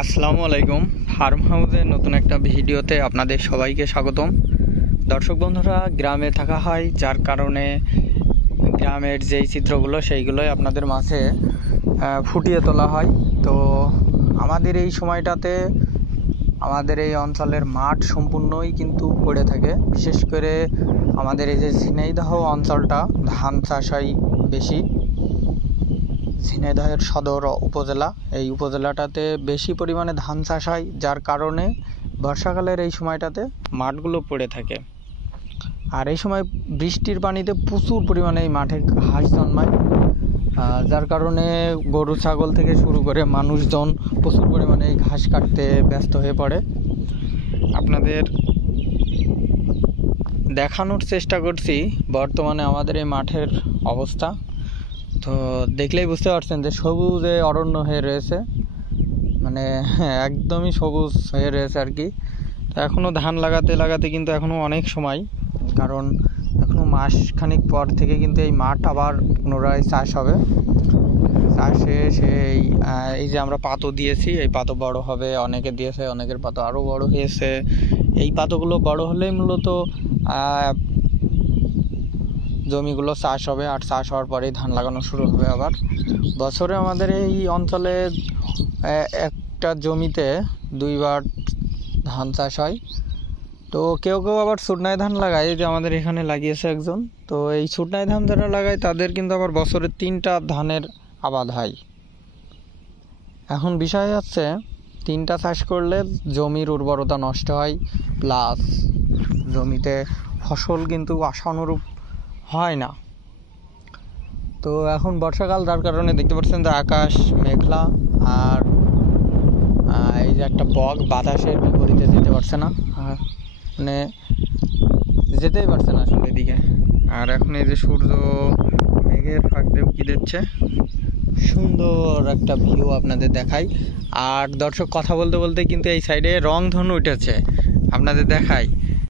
আসসালামু আলাইকুম। ফার্ম হাউসের নতুন একটা ভিডিওতে আপনাদের সবাইকে স্বাগতম। দর্শক বন্ধুরা, গ্রামে থাকা হয়, যার কারণে গ্রামের যেই চিত্রগুলো সেইগুলোই আপনাদের মাঝে ফুটিয়ে তোলা হয়। তো আমাদের এই সময়টাতে আমাদের এই অঞ্চলের মাঠ সম্পূর্ণই কিন্তু পড়ে থাকে। বিশেষ করে আমাদের এই যে ঝিনাইদহ অঞ্চলটা ধান চাষ হয় বেশি। ঝিনাইদহের সদর উপজেলা, এই উপজেলাটাতে বেশি পরিমাণে ধান চাষ হয়, যার কারণে বর্ষাকালের এই সময়টাতে মাঠগুলো পড়ে থাকে। আর এই সময় বৃষ্টির পানিতে প্রচুর পরিমাণে এই মাঠে ঘাস জন্মায়, যার কারণে গরু ছাগল থেকে শুরু করে মানুষজন প্রচুর পরিমাণে এই ঘাস কাটতে ব্যস্ত হয়ে পড়ে। আপনাদের দেখানোর চেষ্টা করছি বর্তমানে আমাদের এই মাঠের অবস্থা। তো দেখলেই বুঝতে পারছেন যে সবুজে অরণ্য হয়ে রয়েছে, মানে একদমই সবুজ হয়ে রয়েছে আর কি। তো এখনও ধান লাগাতে কিন্তু এখনও অনেক সময়, কারণ এখনও মাসখানিক পর থেকে কিন্তু এই মাঠ আবার পুনরায় চাষ হবে। চাষে এই যে আমরা পাতো দিয়েছি, এই পাতো বড় হবে, অনেকে দিয়েছে, অনেকের পাতো আরও বড় হয়েছে। এই পাতোগুলো বড় হলেই মূলত জমিগুলো চাষ হবে, আর চাষ হওয়ার পরেই ধান লাগানো শুরু হবে আবার। বছরে আমাদের এই অঞ্চলে একটা জমিতে দুইবার ধান চাষ হয়। তো কেউ কেউ আবার ছুটনাই ধান লাগায়, যে আমাদের এখানে লাগিয়েছে একজন। তো এই ছুটনাই ধান যারা লাগায় তাদের কিন্তু আবার বছরে 3টা ধানের আবাদ হয়। এখন বিষয় হচ্ছে, 3টা চাষ করলে জমির উর্বরতা নষ্ট হয়, প্লাস জমিতে ফসল কিন্তু আশানুরূপ হয় না। তো এখন বর্ষাকাল, যার কারণে দেখতে পাচ্ছেন যে আকাশ মেঘলা, আর এই যে একটা বক বাতাসের বিপরীতে যেতে পারছে না, মানে যেতেই পারছে না আসলে এদিকে। আর এখন এই যে সূর্য মেঘের ফাঁক দিয়ে উঁকি দিচ্ছে, সুন্দর একটা ভিউ আপনাদের দেখাই। আর দর্শক, কথা বলতে বলতে কিন্তু এই সাইডে রংধনু উঠেছে, আপনাদের দেখাই।